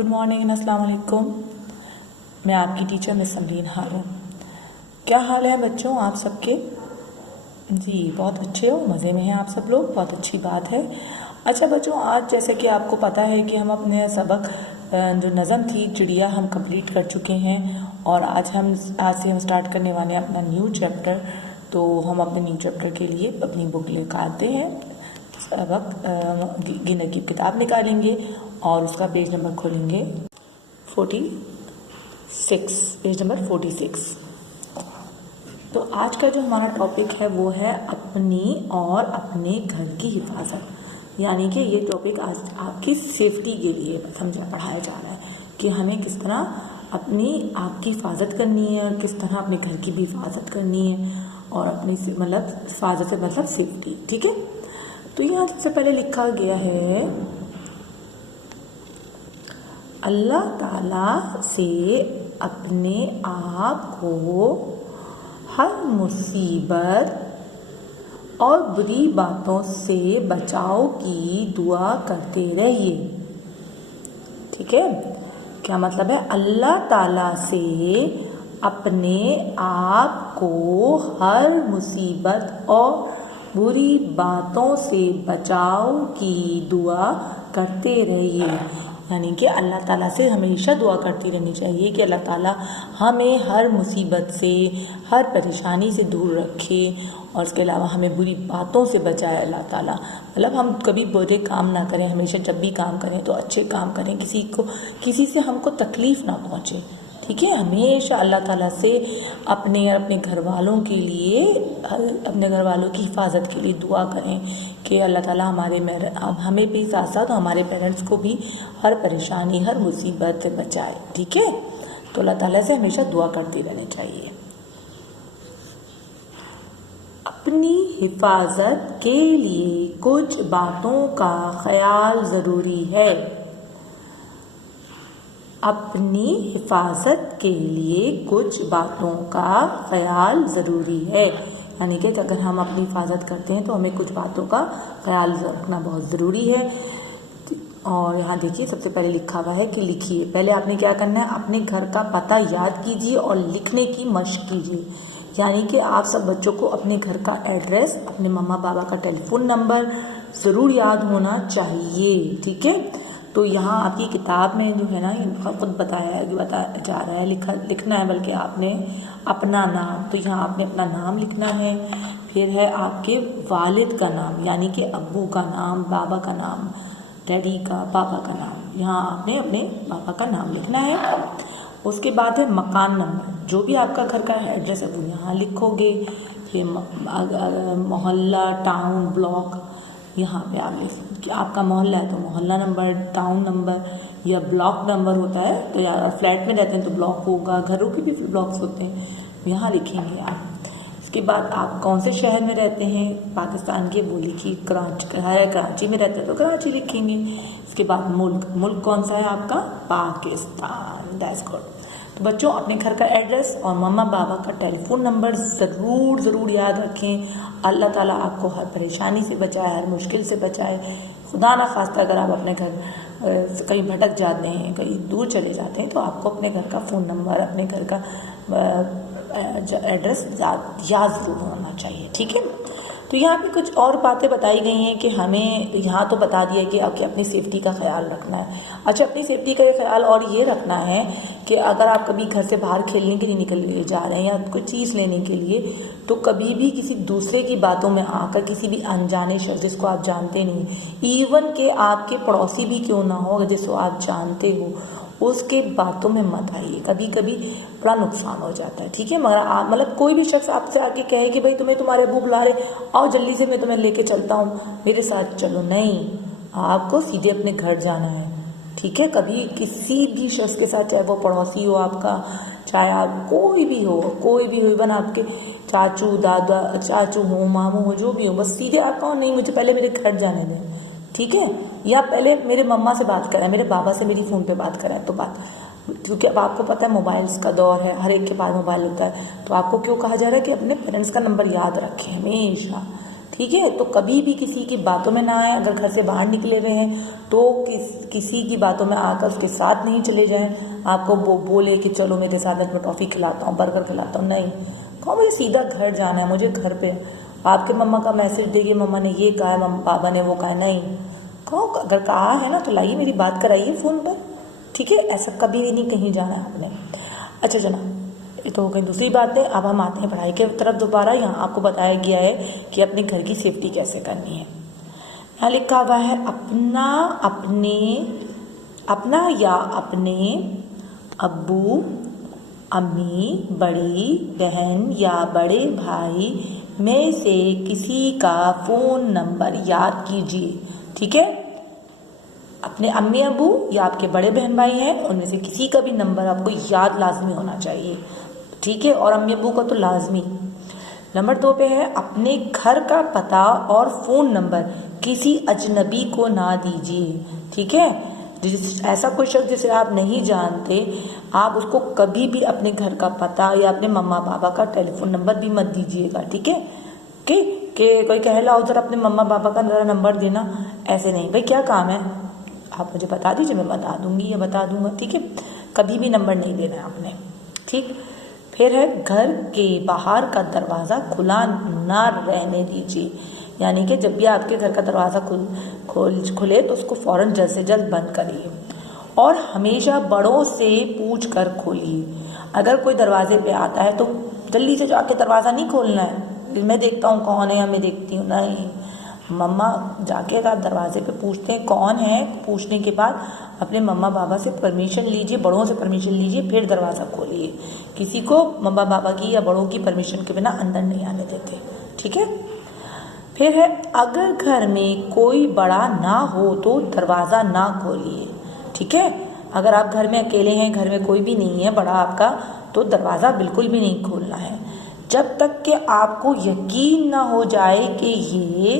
Good morning and अस्सलाम वालेकुम। मैं आपकी टीचर मिस समरीन हारून। क्या हाल है बच्चों आप सबके? जी बहुत अच्छे हो, मज़े में हैं आप सब लोग, बहुत अच्छी बात है। अच्छा बच्चों, आज जैसे कि आपको पता है कि हम अपने सबक जो नज़म थी चिड़िया हम कंप्लीट कर चुके हैं और आज से हम स्टार्ट करने वाले हैं अपना न्यू चैप्टर। तो हम अपने न्यू चैप्टर के लिए अपनी बुक लेकर आते हैं, सबक गिनर की किताब निकालेंगे और उसका पेज नंबर खोलेंगे 46, पेज नंबर 46। तो आज का जो हमारा टॉपिक है वो है अपनी और अपने घर की हिफाजत। यानी कि ये टॉपिक आज आपकी सेफ्टी के लिए पढ़ाया जा रहा है कि हमें किस तरह अपनी आपकी हिफाजत करनी है और किस तरह अपने घर की भी हिफाजत करनी है और अपनी हिफाजत से मतलब सेफ्टी। ठीक है, तो यहाँ सबसे पहले लिखा गया है अल्लाह ताला से अपने आप को हर मुसीबत और बुरी बातों से बचाव की दुआ करते रहिए। ठीक है, क्या मतलब है? अल्लाह ताला से अपने आप को हर मुसीबत और बुरी बातों से बचाव की दुआ करते रहिए। यानी कि अल्लाह ताला से हमेशा दुआ करती रहनी चाहिए कि अल्लाह ताला हमें हर मुसीबत से, हर परेशानी से दूर रखे और इसके अलावा हमें बुरी बातों से बचाए अल्लाह ताला। मतलब हम कभी बुरे काम ना करें, हमेशा जब भी काम करें तो अच्छे काम करें, किसी से हमको तकलीफ़ ना पहुँचे। ठीक है, हमेशा अल्लाह ताला से अपने और अपने घर वालों के लिए, अपने घर वालों की हिफाजत के लिए दुआ करें कि अल्लाह ताला हमें भी साथ साथ हमारे पेरेंट्स को भी हर परेशानी, हर मुसीबत से बचाए। ठीक है, तो अल्लाह ताला से हमेशा दुआ करते रहना चाहिए। अपनी हिफाजत के लिए कुछ बातों का ख्याल ज़रूरी है। अपनी हिफाजत के लिए कुछ बातों का ख्याल ज़रूरी है। यानी कि अगर हम अपनी हिफाजत करते हैं तो हमें कुछ बातों का ख्याल रखना बहुत ज़रूरी है। और यहाँ देखिए सबसे पहले लिखा हुआ है कि लिखिए। पहले आपने क्या करना है, अपने घर का पता याद कीजिए और लिखने की मशक कीजिए। यानी कि आप सब बच्चों को अपने घर का एड्रेस, अपने मम्मा पापा का टेलीफोन नंबर ज़रूर याद होना चाहिए। ठीक है, तो यहाँ आपकी किताब में जो है ना खुद बताया जा रहा है, लिखना है, बल्कि आपने अपना नाम, तो यहाँ आपने अपना नाम लिखना है। फिर है आपके वालिद का नाम, यानी कि अब्बू का नाम, बाबा का नाम, डैडी का, पापा का नाम। यहाँ आपने अपने पापा का नाम लिखना है। उसके बाद है मकान नंबर, जो भी आपका घर का एड्रेस है वो यहाँ लिखोगे। फिर मोहल्ला, टाउन, ब्लॉक, यहाँ पे आप लिख कि आपका मोहल्ला है तो मोहल्ला नंबर, टाउन नंबर या ब्लॉक नंबर होता है। तो यार फ्लैट में रहते हैं तो ब्लॉक होगा, घरों के भी ब्लॉक्स होते हैं, यहाँ लिखेंगे आप। इसके बाद आप कौन से शहर में रहते हैं, पाकिस्तान के, वो लिखिए। कराची में रहते हैं तो कराची लिखेंगे। इसके बाद मुल्क कौन सा है आपका? पाकिस्तान। That's good. तो बच्चों अपने घर का एड्रेस और मम्मा पापा का टेलीफोन नंबर ज़रूर याद रखें। अल्लाह ताला आपको हर परेशानी से बचाए, हर मुश्किल से बचाए। खुदा ना खास्ता अगर आप अपने घर कहीं भटक जाते हैं, कहीं दूर चले जाते हैं, तो आपको अपने घर का फ़ोन नंबर, अपने घर का एड्रेस याद ज़रूर होना चाहिए। ठीक है, तो यहाँ पे कुछ और बातें बताई गई हैं कि हमें यहाँ तो बता दिया कि आपकी अपनी सेफ्टी का ख्याल रखना है। अच्छा, अपनी सेफ्टी का ख्याल और ये रखना है कि अगर आप कभी घर से बाहर खेलने के लिए निकल जा रहे हैं या कोई चीज़ लेने के लिए, तो कभी भी किसी दूसरे की बातों में आकर, किसी भी अनजाने शख्स जिसको आप जानते नहीं, इवन के आपके पड़ोसी भी क्यों ना हो, जिसको आप जानते हो, उसके बातों में मत आइए। कभी कभी बड़ा नुकसान हो जाता है। ठीक है, मगर आप मतलब कोई भी शख्स आपसे आके कहे कि भाई तुम्हें तुम्हारे अबू बुला रहे, आओ जल्दी से, मैं तुम्हें लेके चलता हूँ, मेरे साथ चलो, नहीं, आपको सीधे अपने घर जाना है। ठीक है, कभी किसी भी शख्स के साथ, चाहे वो पड़ोसी हो आपका, चाहे आप कोई भी हो, इवन आपके चाचू, दादा, चाचू हो, मामू हो, जो भी हो, बस सीधे आप कहो नहीं मुझे पहले मेरे घर जाने दें। ठीक है, या पहले मेरे मम्मा से बात करें, मेरे बाबा से मेरी फ़ोन पे बात करें, तो बात, क्योंकि अब आपको पता है मोबाइल्स का दौर है, हर एक के पास मोबाइल होता है। तो आपको क्यों कहा जा रहा है कि अपने पेरेंट्स का नंबर याद रखें हमेशा। ठीक है। तो कभी भी किसी की बातों में ना आए, अगर घर से बाहर निकले हुए हैं तो किसी की बातों में आकर उसके साथ नहीं चले जाएं। आपको वो बोले कि चलो मेरे साथ मैं टॉफ़ी खिलाता हूँ, बर्गर खिलाता हूँ, नहीं, कहो मुझे सीधा घर जाना है, मुझे घर पे आपके मम्मा का मैसेज देखिए, मम्मा ने ये कहा है, पापा ने वो कहा, नहीं, कहो अगर कहा है ना तो लाइए मेरी बात कराइए फ़ोन पर, ठीक है। ऐसा कभी भी नहीं कहीं जाना है आपने। अच्छा जनाब, ये तो हो गई दूसरी बात है। अब हम आते हैं पढ़ाई के तरफ दोबारा। यहाँ आपको बताया गया है कि अपने घर की सेफ्टी कैसे करनी है। यहाँ लिखा हुआ है अपना या अपने अब्बू, अम्मी, बड़ी बहन या बड़े भाई में से किसी का फ़ोन नंबर याद कीजिए, ठीक है। अपने अम्मी अबू या आपके बड़े बहन भाई हैं उनमें से किसी का भी नंबर आपको याद लाजमी होना चाहिए, ठीक है। और अम्मी अबू का तो लाजमी। नंबर 2 पे है अपने घर का पता और फ़ोन नंबर किसी अजनबी को ना दीजिए, ठीक है। ऐसा कोई शख्स जिसे आप नहीं जानते, आप उसको कभी भी अपने घर का पता या अपने मम्मा पापा का टेलीफोन नंबर भी मत दीजिएगा, ठीक है। कि कोई कह ला उधर अपने मम्मा पापा का नंबर देना, ऐसे नहीं। भाई क्या काम है, आप मुझे बता दीजिए, मैं बता दूंगी या बता दूंगा, ठीक है। कभी भी नंबर नहीं देना है आपने, ठीक। फिर है घर के बाहर का दरवाज़ा खुला ना रहने दीजिए, यानी कि जब भी आपके घर का दरवाज़ा खुले तो उसको फ़ौरन जल्द से जल्द बंद करिए और हमेशा बड़ों से पूछ कर खोलिए। अगर कोई दरवाजे पे आता है तो जल्दी से जाके दरवाज़ा नहीं खोलना है, मैं देखता हूँ कौन है या मैं देखती हूँ, नहीं। मम्मा जाके अगर आप दरवाजे पे पूछते हैं कौन है, पूछने के बाद अपने मम्मा पापा से परमिशन लीजिए, बड़ों से परमिशन लीजिए, फिर दरवाज़ा खोलिए। किसी को मम्मा पापा की या बड़ों की परमिशन के बिना अंदर नहीं आने देते, ठीक है। फिर है अगर घर में कोई बड़ा ना हो तो दरवाज़ा ना खोलिए, ठीक है। अगर आप घर में अकेले हैं, घर में कोई भी नहीं है बड़ा आपका, तो दरवाज़ा बिल्कुल भी नहीं खोलना है जब तक कि आपको यकीन ना हो जाए कि ये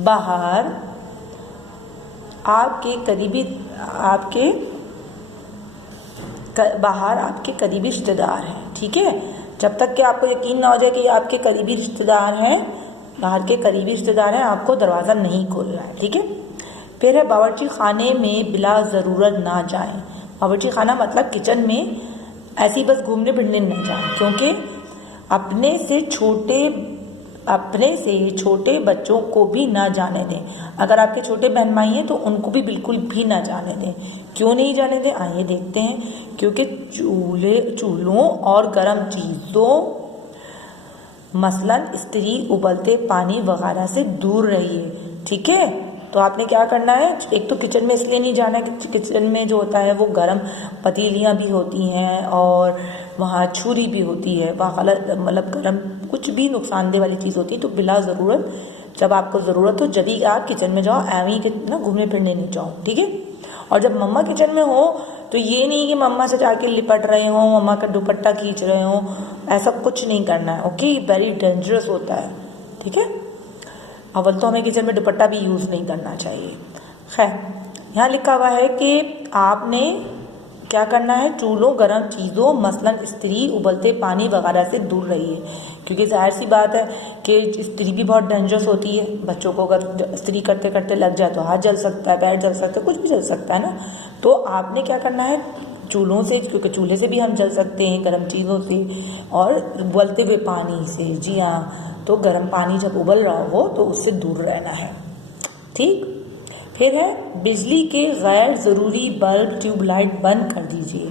बाहर आपके करीबी रिश्तेदार हैं, ठीक है। जब तक कि आपको यकीन ना हो जाए कि आपके करीबी रिश्तेदार हैं, बाहर के करीबी रिश्तेदार हैं, आपको दरवाज़ा नहीं खोलना है, ठीक है। फिर है बावर्ची खाने में बिला ज़रूरत ना जाएं। बावर्ची खाना मतलब किचन में ऐसी बस घूमने फिरने न जाएं, क्योंकि अपने से छोटे बच्चों को भी ना जाने दें। अगर आपके छोटे बहन भाई हैं तो उनको भी बिल्कुल भी ना जाने दें। क्यों नहीं जाने दें, आइए देखते हैं। क्योंकि चूल्हों और गर्म चीज़ों मसलन स्त्री, उबलते पानी वगैरह से दूर रहिए, ठीक है। तो आपने क्या करना है, एक तो किचन में इसलिए नहीं जाना है कि किचन में जो होता है वो गर्म पतीलियाँ भी होती हैं और वहाँ छुरी भी होती है, वहाँ मतलब गर्म कुछ भी नुकसानदेह वाली चीज़ होती है। तो बिला ज़रूरत, जब आपको ज़रूरत हो जब ही आप किचन में जाओ, एवं ना घूमने फिरने नहीं जाओ, ठीक है। और जब मम्मा किचन में हो तो ये नहीं कि मम्मा से जाके लिपट रहे हो, मम्मा का दुपट्टा खींच रहे हो, ऐसा कुछ नहीं करना है, ओके। वेरी डेंजरस होता है, ठीक है। अव्वल तो हमें किचन में दुपट्टा भी यूज़ नहीं करना चाहिए। खैर, यहाँ लिखा हुआ है कि आपने क्या करना है, चूल्हों, गर्म चीज़ों मसलन स्त्री, उबलते पानी वगैरह से दूर रहिए, क्योंकि जाहिर सी बात है कि स्त्री भी बहुत डेंजरस होती है। बच्चों को अगर स्त्री करते करते लग जाए तो हाथ जल सकता है, पैर जल सकता है, कुछ भी जल सकता है ना। तो आपने क्या करना है, चूल्हों से, क्योंकि चूल्हे से भी हम जल सकते हैं, गर्म चीज़ों से और उबलते हुए पानी से, जी हाँ। तो गर्म पानी जब उबल रहा हो तो उससे दूर रहना है, ठीक। फिर है बिजली के गैर ज़रूरी बल्ब, ट्यूबलाइट बंद कर दीजिए।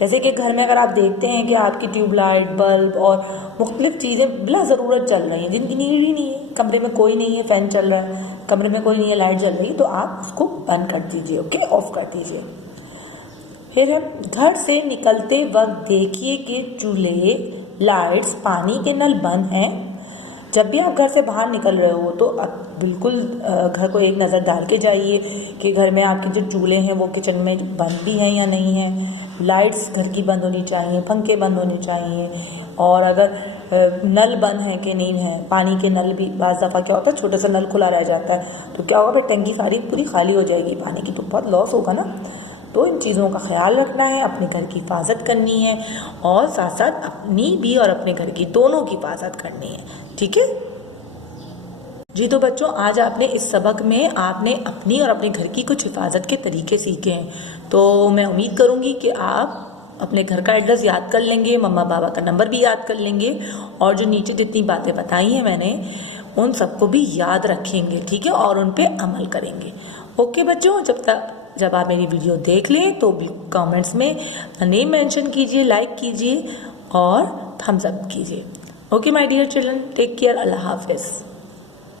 जैसे कि घर में अगर आप देखते हैं कि आपकी ट्यूबलाइट, बल्ब और मुख्तलिफ चीज़ें बिला ज़रूरत चल रही हैं, जिनकी नीड ही नहीं है, कमरे में कोई नहीं है, फ़ैन चल रहा है, कमरे में कोई नहीं है, लाइट जल रही है, तो आप उसको बंद कर दीजिए, ओके, ऑफ कर दीजिए। फिर है घर से निकलते वक्त देखिए कि चूल्हे, लाइट्स, पानी के नल बंद हैं। जब भी आप घर से बाहर निकल रहे हो तो बिल्कुल घर को एक नज़र डाल के जाइए कि घर में आपके जो चूल्हे हैं वो किचन में बंद भी हैं या नहीं हैं। लाइट्स घर की बंद होनी चाहिए, पंखे बंद होने चाहिए, और अगर नल बंद हैं कि नहीं है, पानी के नल भी बाज़ दफ़ा क्या होता है छोटा सा नल खुला रह जाता है तो क्या होगा, फिर टंकी सारी पूरी खाली हो जाएगी पानी की, तो बहुत लॉस होगा ना। तो इन चीज़ों का ख्याल रखना है, अपने घर की हिफाजत करनी है और साथ साथ अपनी भी और अपने घर की दोनों की हिफाजत करनी है, ठीक है। जी तो बच्चों, आज आपने इस सबक में आपने अपनी और अपने घर की कुछ हिफाजत के तरीके सीखे हैं। तो मैं उम्मीद करूँगी कि आप अपने घर का एड्रेस याद कर लेंगे, मम्मा पापा का नंबर भी याद कर लेंगे, और जो नीचे जितनी बातें बताई हैं मैंने उन सबको भी याद रखेंगे, ठीक है, और उन पे अमल करेंगे। ओके बच्चों, जब आप मेरी वीडियो देख लें तो कमेंट्स में नेम मेंशन कीजिए, लाइक कीजिए और थम्स अप कीजिए। Okay my dear children, take care, अल्लाह हाफिज़।